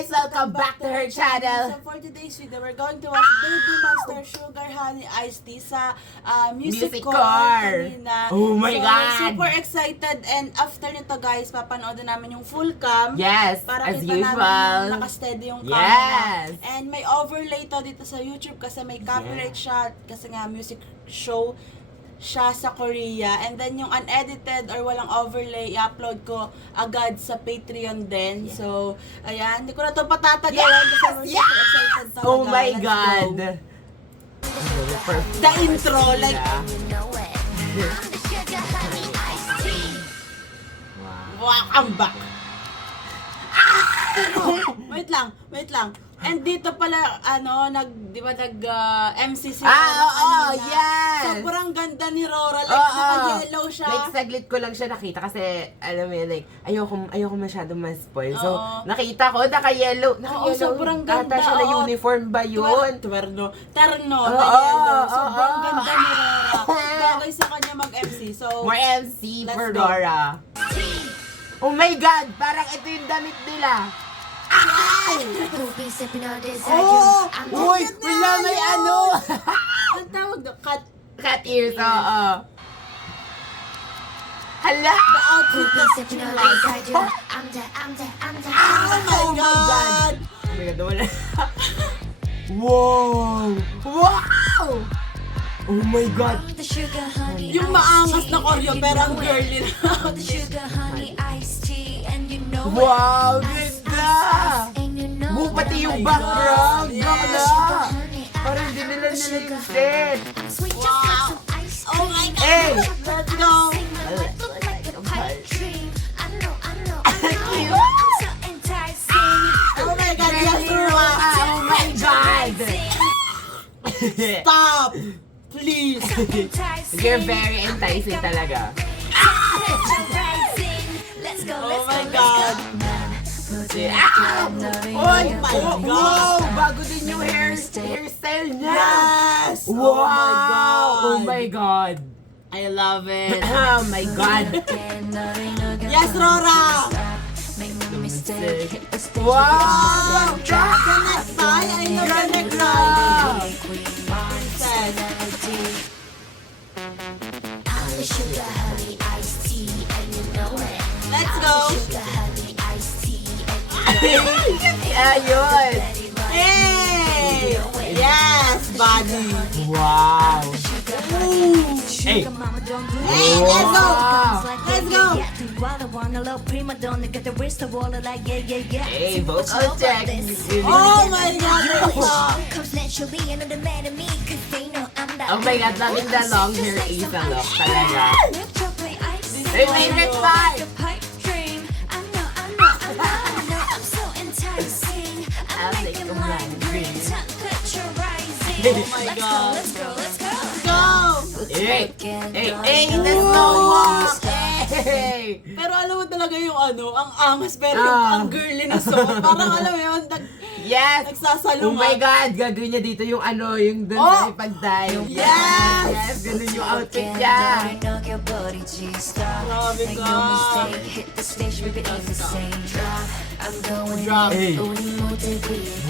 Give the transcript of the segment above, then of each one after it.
guys! Welcome back to her channel. So for today's video, we're going to watch Baby Monster Sugar Honey Iced Tea sa Music Core kanina. Oh my so, God! super excited, and after nito guys, papanoodin namin yung full cam. Yes, para as kita usual. namin nakasteady yung Yes. camera. And may overlay to dito sa YouTube kasi may copyright shot kasi nga music show siya sa Korea. And then yung unedited or walang overlay, i-upload ko agad sa Patreon din. Yeah. So, ayan. Hindi ko na ito patatagalan kasi we're super excited talaga. Oh my Let's God! go. The intro, like, welcome back. Wait lang. And dito pala, di ba MC si Rora kanina. Yes! Sobrang ganda ni Rora, like, naka-yellow siya. Like, saglit ko lang siya nakita kasi, alam mo yun, like, ayoko masyadong ma-spoil. So, Oo. nakita ko, naka-yellow. Naka-yellow. Sobrang ganda. Ata siya na Oo. uniform ba yun? Terno, Oo, na-yellow. oo, Sobrang oo. ganda ni Rora. Bagay sa kanya mag-MC. So, More MC let's for go. Dora. Oh my God! Parang ito yung damit nila. Uy! Wala may ano! ang tawag na, cut. Cat ears, oo. Hala! The outfit that's like. Oh my God! Oh my God, wala. Wow! Wow! Oh my God! Yung maangas na choreo, pero ang girly na. Wow! Ganda! Pati yung background! Bakla! Parang hindi nila yung set! Wow! Oh my God! Hey! Let's go! Oh my God! Yes, Rora! Oh my God! Stop! Please! You're very enticing talaga. Oh my God! Oy! Oh my God! Wow! Bago din yung hairstyle niya! Yes! Wow! Oh my God! Oh my God! I love it! Oh my God! Yes, Rora! Wow! The next time, I know the next time! Princess. Let's go! Ayun! Hey! Yes, buddy! Wow! Hey! Hey, let's go! Let's go! Hey, vocal check! Oh my God! Oh my God, bakit the long hair is a look talaga? My favorite part! I'll make a man green. Oh my God! Let's go! Hey! Hey! Hey! There's no walk! Hey! Pero alam mo talaga yung ang angas, pero yung Ah. ang girly na song. Parang alam mo yun, Yes! nagsasalungat. Oh my God! Gagawin niya dito yung yung dun Oh! sa ipag-dive. Yes! Yes! Ganun yung outfit niya. Grabe ka. Drop. Hey!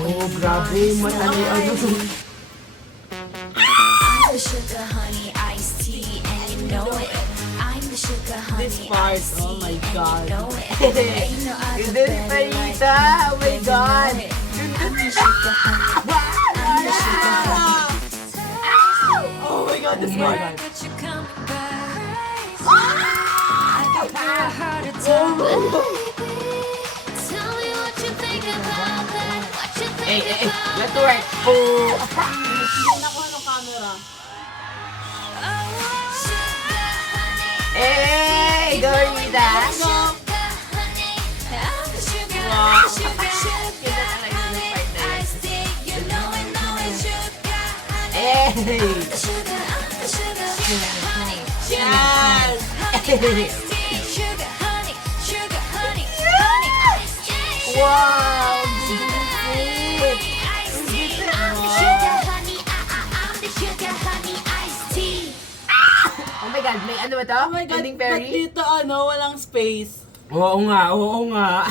Oh, grabe. Mata ni This part, oh my God. Ganda si Parita! Oh my God! Oh my God, this part. Hey, hey, hey! Let's work! Oh! Hindi na ko anong camera. Hey! Go, Rita! Let's go. Hey! Yes! Wow! Oh my God, may ano ba to? Oh my God, Ending ba't Perry? dito walang space? Oo nga, oo nga.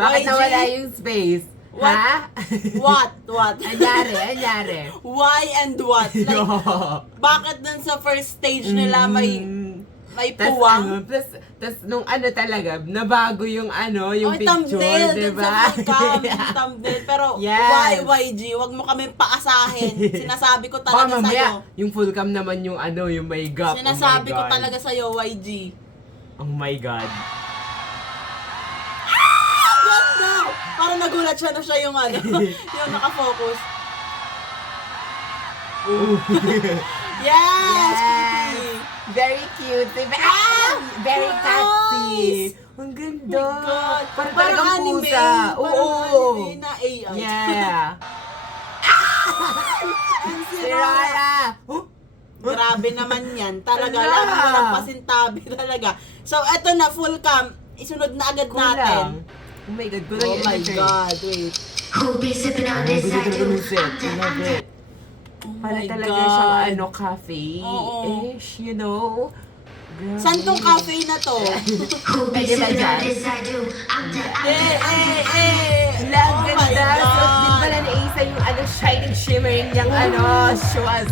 Bakit YG? nawala yung space? Ha? What? Anyari. Why and what? Like, No. bakit dun sa first stage nila may Tas puwang? tas nung talaga, nabago yung yung Oy, picture, thumbnail dun diba? sa full yung thumbnail. Pero Yes. YG, wag mo kami paasahin. Sinasabi ko Baka talaga mamaya, sa'yo. yung full cam naman yung yung may gap. Sinasabi Oh ko my God. talaga sa'yo, YG. Oh my God. Ganda! Parang nagulat siya na siya yung yung nakafocus. Ooh. Yes! Yes! Pretty! Very cute. Diba? Very Nice! catchy. Ang ganda. Oh my God. Parang Parang talagang anime. pusa. Parang Oo. anime na AI. Yeah. Ang Si sira. Rara. Huh? Grabe naman yan. Talaga, Ala. lagi mo ng pasintabi talaga. So, eto na, full cam. Isunod na agad natin. Oh my God. Kulang Oh yung my energy. God, wait. Who'll be sipping on Ang this? I ganda do. ng set. I love it. Oh Para my talaga God. siyang cafe. Oo. Ish, you know. Grabe. Saan tong cafe na to? Who'll be Pwede ba sipping on dyan? this? I do. I'm the. Wala, Oh my ganda. Suot din God. pala ni Asa yung shining, shimmering yung shoes.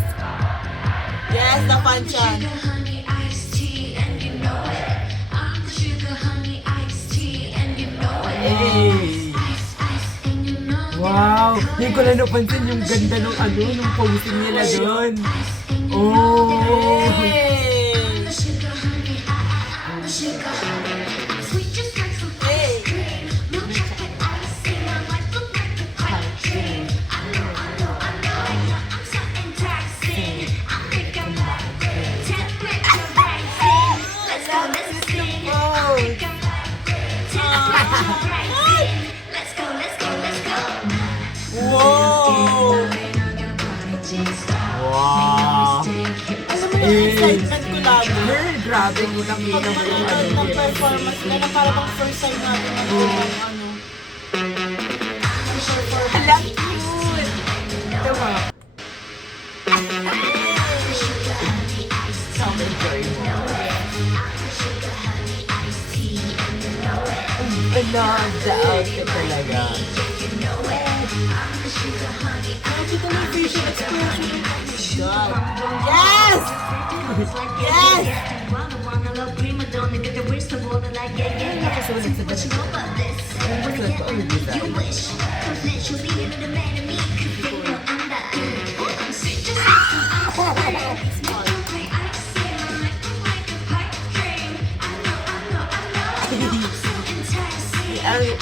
Yes, the panchan. Sugar honey iced tea, and you know it. I'm the sugar honey iced tea, and you know it. Hey! Ice, ice, and you know it. Wow! Yung ko lang napansin yung ganda nung nung posing nila doon. Oh! Hey! The sugar honey, I'm the sugar honey. Sweet just like some Hey! ice cream. Milk chocolate icing, my life look like a pipe dream. I know, I'm so enticing. I think I'm like temperature rising. Let's go, let's sing. I think I'm like temperature rising. Let's go, let's go, let's go. Wow! Wow! Alam mo yung excitement ko lagi. Girl, grabe mo lang Pag kita mo manonood ng performance nila, na parang bang first time natin ano. Hala, cute! Ito mo. Come enjoy mo. I love the outfit talaga. Nakikita mo yung facial expression. God. Yes! Yes! Nakasulat sa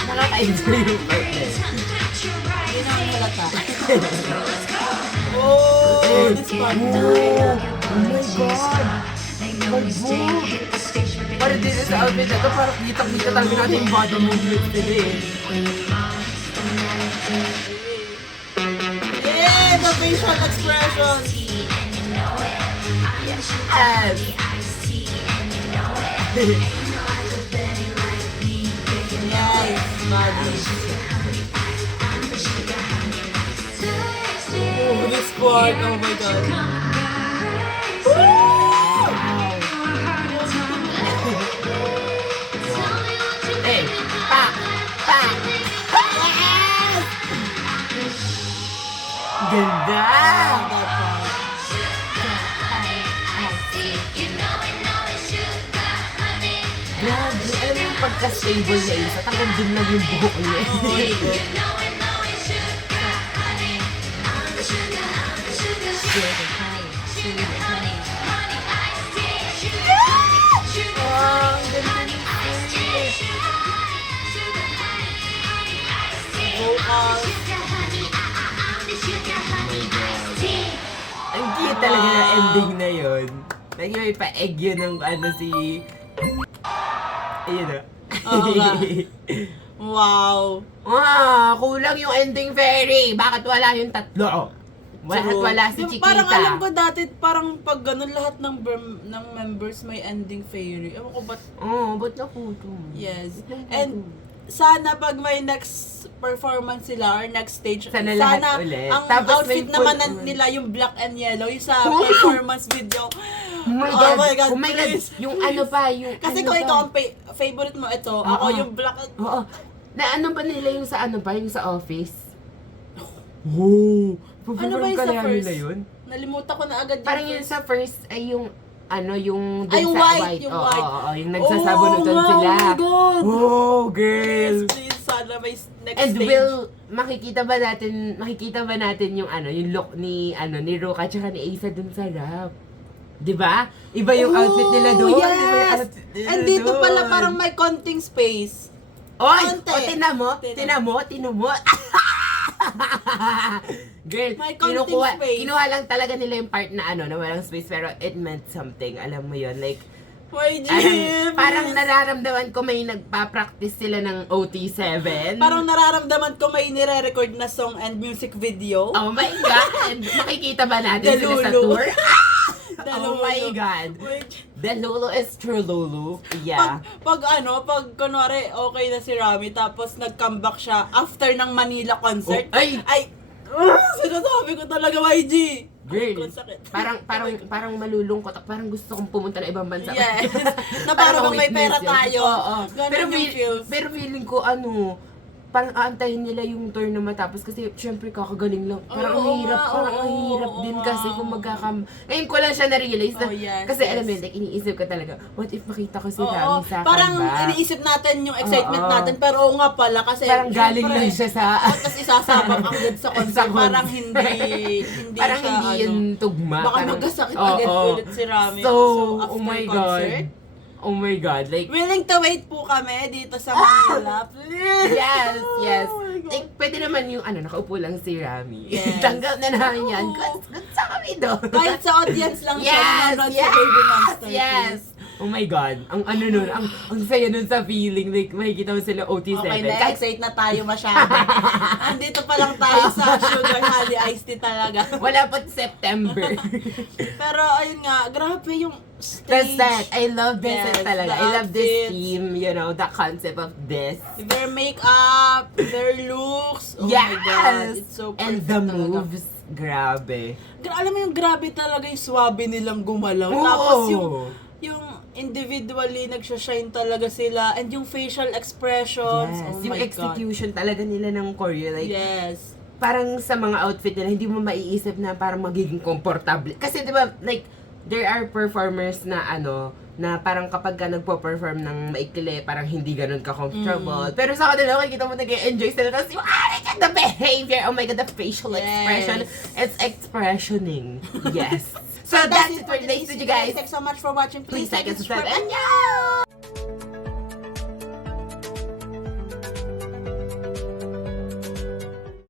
nakaka-enjoy yung part na yun. Hindi naman halata. Oh, this part. Oh my God! Parang dito sa outfit na to, parang kita talaga natin yung body movement nila eh. Eh, the facial expression. Yes! Yes, body. Oh, this part. Oh my God. Eh, pa! Pa! Yes! Ganda! That part. Grabe, alam mo yung pagka-stable na isa, talagang din lang yung buhok niya. Vocals. Ang cute talaga na ending na yun. Lagi may pa-egg yun ng si... Ayun na. Oo nga. Wow. Kulang yung ending fairy. Bakit wala yung tatlo? Bakit wala si Di ba, Chiquita? parang alam ko dati, parang pag ganun lahat ng members may ending fairy. Ewan ko ba't, Ba't nakuto? yes. And sana pag may next performance sila or next stage, Sana lahat ulit. ang Tapos may outfit naman full- nila yung black and yellow, yung sa Oh! performance video. Oh my God! Oh my God! please, Yung please. ano pa, yung Kasi ano kung pa. ikaw ang favorite mo ito, ako Oo. yung black and Oo. Na ano ba nila yung sa ano pa, yung sa office? Oh! Ano ba yung sa kaya first? nila yun? Nalimutan ko na agad yung Parang yun sa first ay yung ano, yung Ay, dun yung sa white, yung Oo, white. oo, yung nagsasabunutan Oh, sila. Oh my God! Oh, girl! Yes, please. Sana may next And stage. makikita ba natin yung ano, yung look ni Ruka tsaka ni Asa dun sa rap. 'Di ba? Iba yung outfit nila doon. Yes! Iba yung outfit nila And dito doon. pala parang may konting space. Oy! konti. O, tinan mo. Girl, May konting space. kinuha lang talaga nila yung part na ano, na walang space, pero it meant something. Alam mo yun, like, Why, Jim? parang nararamdaman ko may nagpa-practice sila ng OT7. Parang nararamdaman ko may nire-record na song and music video. Oh my God! Makikita ba natin sila sa Delulu. tour? The Oh my Lulu. God! Wait. The Lulu is true Lulu. Yeah. Pag kunwari okay na si Rami tapos nag-comeback siya after ng Manila concert. Oh, ay! Sinasabi ko talaga, YG. Girl, Ang sakit. parang malulungkot. Parang gusto kong pumunta na ibang bansa. Yes. Na parang may pera witness yun. tayo. Oo. Ganun yung feels. Pero feeling ko, parang aantayin nila yung tour na matapos kasi syempre kakagaling lang. Parang Oo ang hirap, nga, parang ang oo, hirap oo din nga, kasi kung oo. Ngayon ko lang siya na-realize na, Oh, yes, kasi yes. alam mo yun, like iniisip ko talaga, what if makita ko si Oo, Rami sa parang comeback? iniisip natin yung excitement Oo. natin, pero oo nga pala kasi Parang galing syempre, lang siya sa... tapos isasabak agad sa concert, Sa parang concert. hindi parang siya, hindi yun tugma. baka parang, magkasakit oo. agad ulit si Rami. So, after oh my concert, God. Oh my God. Like, willing to wait po kami dito sa Manila. Please! yes. Oh my God. Like, pwede naman yung nakaupo lang si Rami. Yes. Tanggap na namin yan. Oo. Good sa kami doon. Kahit sa audience lang siya Yes, nanonood yes, sa Baby Monster. yes. Oh my God. Ang nun, ang saya nun sa feeling. Like, makikita mo sila OT7. Okay, Kahit- na-excite na tayo masyado. Andito pa lang tayo sa Sugar Holly Iced Tea talaga. wala pa September. Pero ayun nga, grabe yung The stage. set. I love this Yes, set talaga. the I love this outfits. theme, the concept of this. Their makeup, their looks. Oh yes! my God, it's so perfect And the talaga. moves, grabe. Alam mo yung grabe talaga yung swabe nilang gumalaw. Oo. Tapos yung individually nagsha-shine talaga sila and yung facial expressions. Yes, Oh yung my execution talaga nila ng choreo. God. Like, Yes. parang sa mga outfit nila, hindi mo maiisip na parang magiging komportable. Kasi di ba, like, there are performers na na parang kapag ka nagpo-perform ng maikli, parang hindi ganun ka-comfortable. Pero sa kanila, makikita mo nag-enjoy sila. Tapos yung, the behavior, oh my God, the facial Yes. expression, it's expressioning. Yes. So that's it for today's video, guys. Thanks so much for watching. Please like and subscribe. And Annyeong!